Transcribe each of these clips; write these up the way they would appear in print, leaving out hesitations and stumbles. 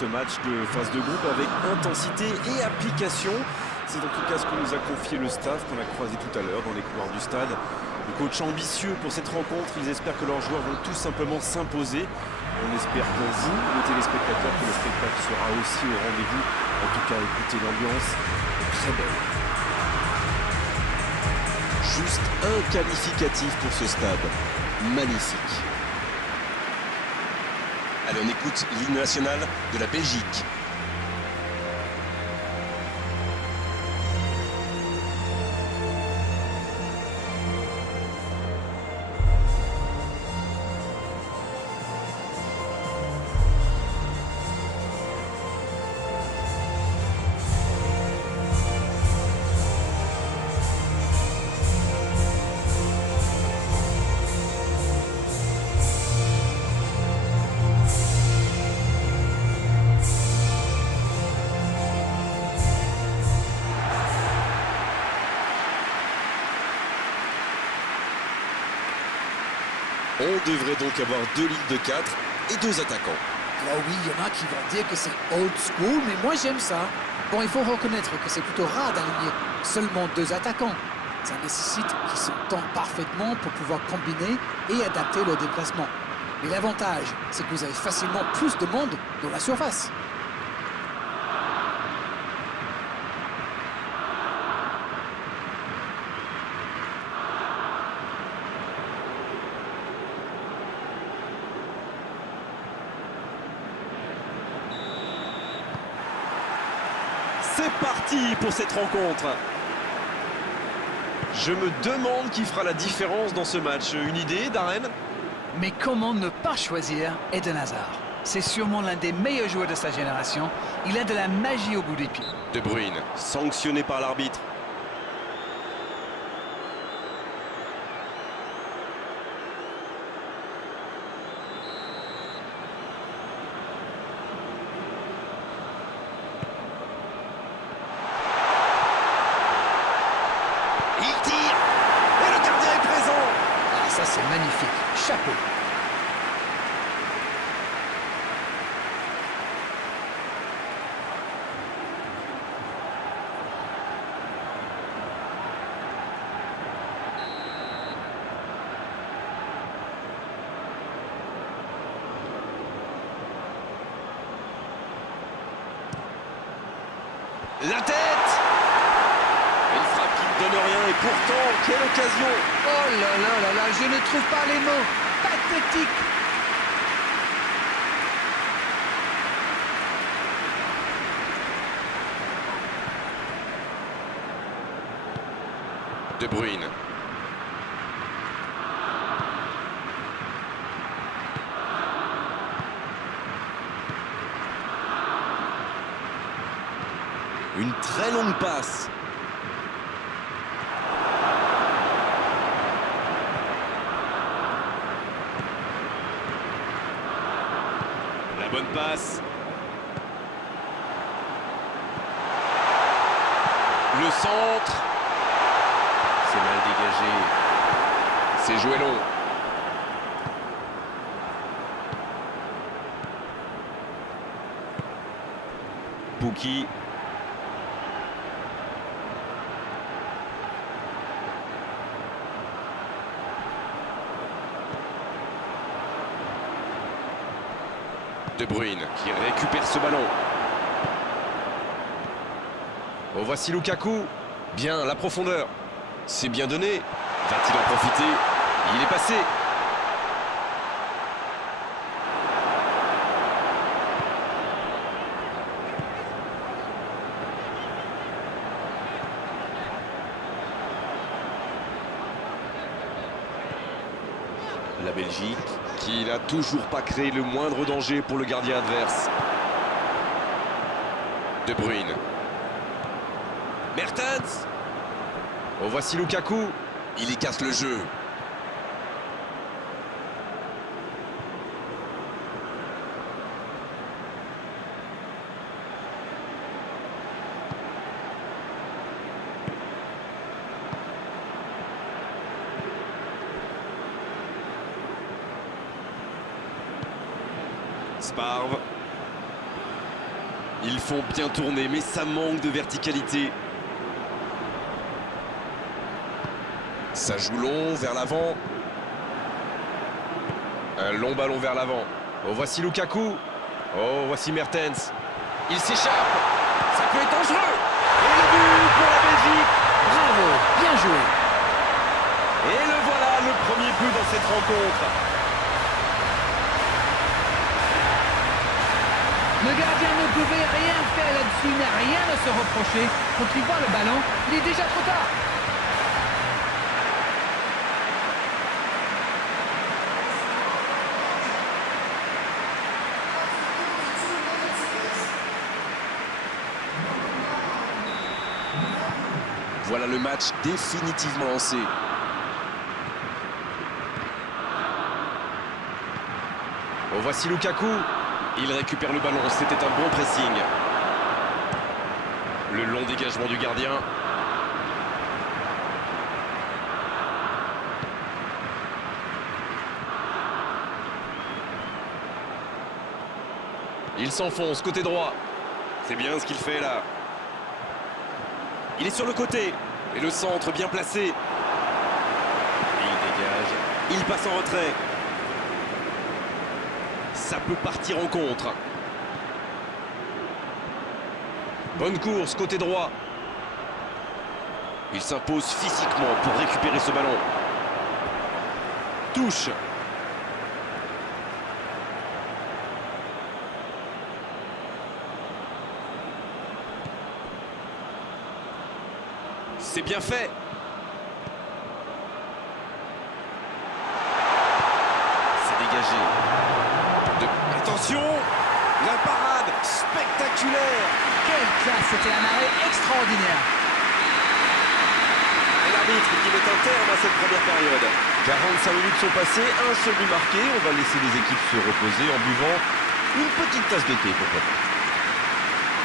ce match de phase de groupe avec intensité et application. C'est en tout cas ce que nous a confié le staff qu'on a croisé tout à l'heure dans les couloirs du stade. Le coach ambitieux pour cette rencontre, ils espèrent que leurs joueurs vont tout simplement s'imposer. On espère pour vous, les téléspectateurs, que le spectacle sera aussi au rendez-vous. En tout cas, écoutez, l'ambiance est très belle. Juste un qualificatif pour ce stade. Magnifique. Allez, on écoute l'hymne national de la Belgique. On devrait donc avoir 2 lignes de 4 et 2 attaquants. Alors oui, il y en a qui vont dire que c'est old school, mais moi j'aime ça. Bon, il faut reconnaître que c'est plutôt rare d'aligner seulement 2 attaquants. Ça nécessite qu'ils s'entendent parfaitement pour pouvoir combiner et adapter leur déplacement. Mais l'avantage, c'est que vous avez facilement plus de monde dans la surface. C'est parti pour cette rencontre. Je me demande qui fera la différence dans ce match. Une idée, Darren? Mais comment ne pas choisir Eden Hazard? C'est sûrement l'un des meilleurs joueurs de sa génération. Il a de la magie au bout des pieds. De Bruyne, sanctionné par l'arbitre. Il tire et le gardien est présent. Ah, ça c'est magnifique. Chapeau. La tête. Une frappe qui ne donne rien et pourtant, quelle occasion. Oh là là là là, je ne trouve pas les mots. Pathétique. De Bruyne. Une très longue passe. La bonne passe. Le centre. C'est mal dégagé. C'est joué long. Pukki. De Bruyne. Qui récupère ce ballon. Oh, voici Lukaku. Bien, la profondeur. C'est bien donné. Va-t-il en profiter? Il est passé. La Belgique. Qui n'a toujours pas créé le moindre danger pour le gardien adverse. De Bruyne. Mertens. Oh, voici Lukaku. Il écarte le jeu. Sparv. Ils font bien tourner, mais ça manque de verticalité. Ça joue long vers l'avant. Un long ballon vers l'avant. Oh, voici Lukaku. Oh, voici Mertens. Il s'échappe. Ça peut être dangereux. Et le but pour la Belgique. Bravo, bien joué. Et le voilà, le premier but dans cette rencontre. Le gardien ne pouvait rien faire là-dessus, n'a rien à se reprocher. Quand il voit le ballon, il est déjà trop tard. Voilà le match définitivement lancé. Oh, voici Lukaku. Il récupère le ballon, c'était un bon pressing. Le long dégagement du gardien. Il s'enfonce, côté droit. C'est bien ce qu'il fait là. Il est sur le côté. Et le centre bien placé. Il dégage. Il passe en retrait. Ça peut partir en contre. Bonne course, côté droit. Il s'impose physiquement pour récupérer ce ballon. Touche. C'est bien fait. C'est dégagé. Attention, la parade spectaculaire. Quelle classe, c'était un arrêt extraordinaire. Et l'arbitre qui met un terme à cette première période. 45 minutes sont passées, un seul but marqué. On va laisser les équipes se reposer en buvant une petite tasse de thé, pourquoi pas.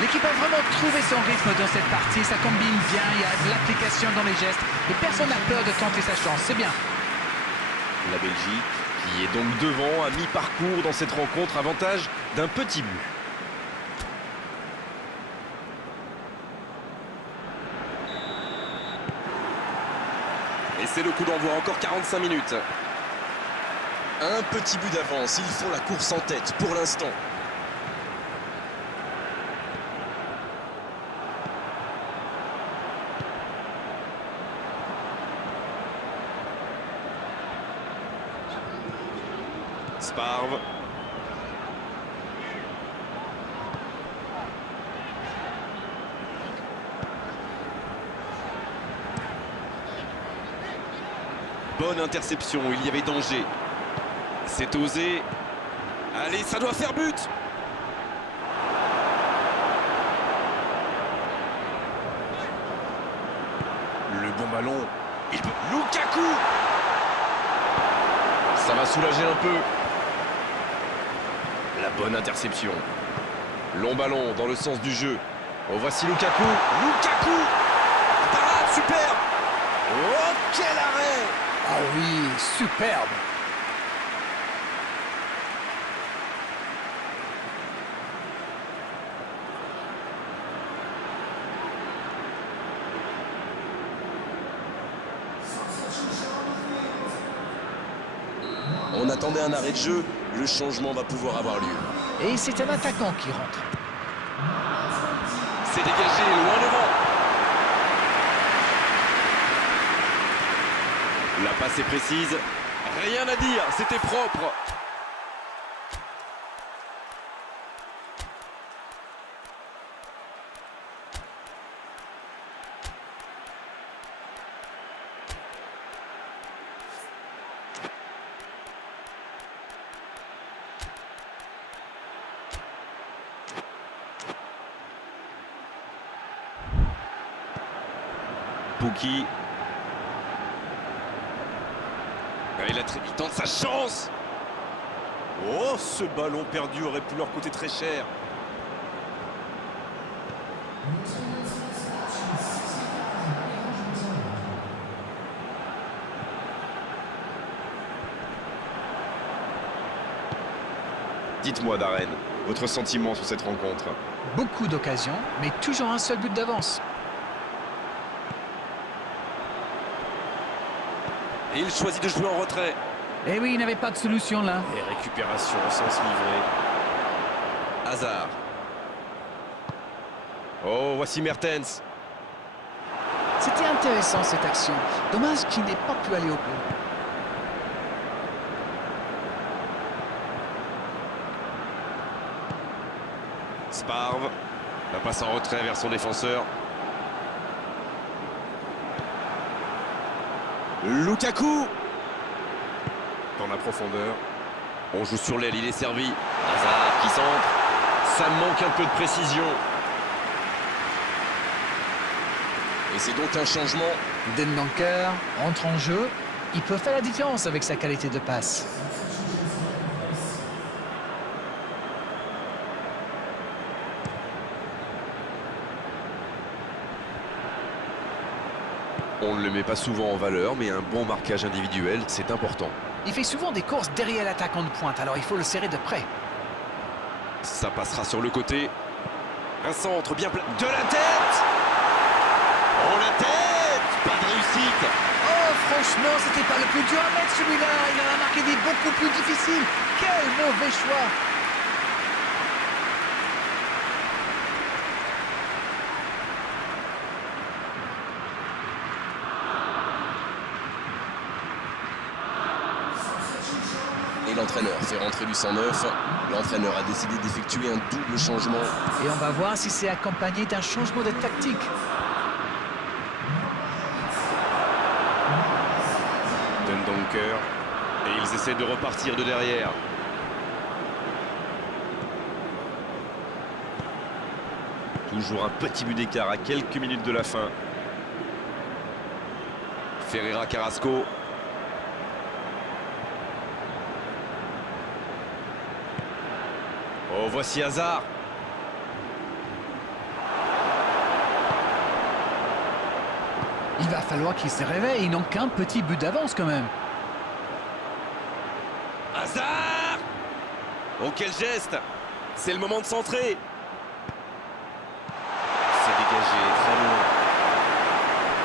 L'équipe a vraiment trouvé son rythme dans cette partie, ça combine bien, il y a de l'application dans les gestes et personne n'a peur de tenter sa chance, c'est bien. La Belgique, qui est donc devant à mi-parcours dans cette rencontre, avantage d'un petit but. Et c'est le coup d'envoi, encore 45 minutes. Un petit but d'avance. Ils font la course en tête pour l'instant. Sparv. Bonne interception, il y avait danger. C'est osé. Allez, ça doit faire but. Le bon ballon. Il peut... Lukaku. Ça va soulager un peu. La bonne interception. Long ballon dans le sens du jeu. Oh, voici Lukaku. Lukaku. Parade, superbe. Oh, quel arrêt. Ah oui, superbe. On attendait un arrêt de jeu. Le changement va pouvoir avoir lieu. Et c'est un attaquant qui rentre. C'est dégagé, loin devant. La passe est précise. Rien à dire, c'était propre. Pukki. Il tente sa chance. Oh, ce ballon perdu aurait pu leur coûter très cher. Dites-moi, Darren, Votre sentiment sur cette rencontre? Beaucoup d'occasions, mais toujours un seul but d'avance. Et il choisit de jouer en retrait. Et oui, il n'avait pas de solution là. Et récupération sans se livrer. Hazard. Oh, voici Mertens. C'était intéressant cette action. Dommage qu'il n'ait pas pu aller au bout. Sparv. La passe en retrait vers son défenseur. Lukaku. Dans la profondeur. On joue sur l'aile, il est servi. Hazard qui centre. Ça manque un peu de précision. Et c'est donc un changement. Dendoncker entre en jeu. Il peut faire la différence avec sa qualité de passe. On ne le met pas souvent en valeur, mais un bon marquage individuel, c'est important. Il fait souvent des courses derrière l'attaquant de pointe, alors il faut le serrer de près. Ça passera sur le côté. Un centre bien plat. De la tête. Oh, la tête. Pas de réussite. Oh, franchement, c'était pas le plus dur à mettre celui-là. Il en a marqué des beaucoup plus difficiles. Quel mauvais choix. Et l'entraîneur fait rentrer du 109. L'entraîneur a décidé d'effectuer un double changement. Et on va voir si c'est accompagné d'un changement de tactique. Dendoncker. Et ils essaient de repartir de derrière. Toujours un petit but d'écart à quelques minutes de la fin. Ferreira Carrasco. Oh, voici Hazard. Il va falloir qu'il se réveille. Ils n'ont qu'un petit but d'avance quand même. Hazard. Oh, quel geste. C'est le moment de centrer. C'est dégagé, très loin.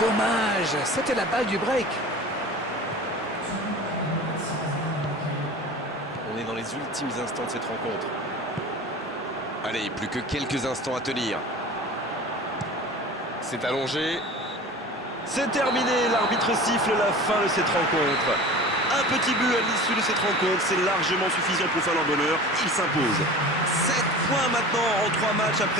Dommage, c'était la balle du break. On est dans les ultimes instants de cette rencontre. Allez, plus que quelques instants à tenir. C'est allongé. C'est terminé, l'arbitre siffle la fin de cette rencontre. Un petit but à l'issue de cette rencontre, c'est largement suffisant pour faire leur bonheur. Il s'impose. 7 points maintenant en 3 matchs après.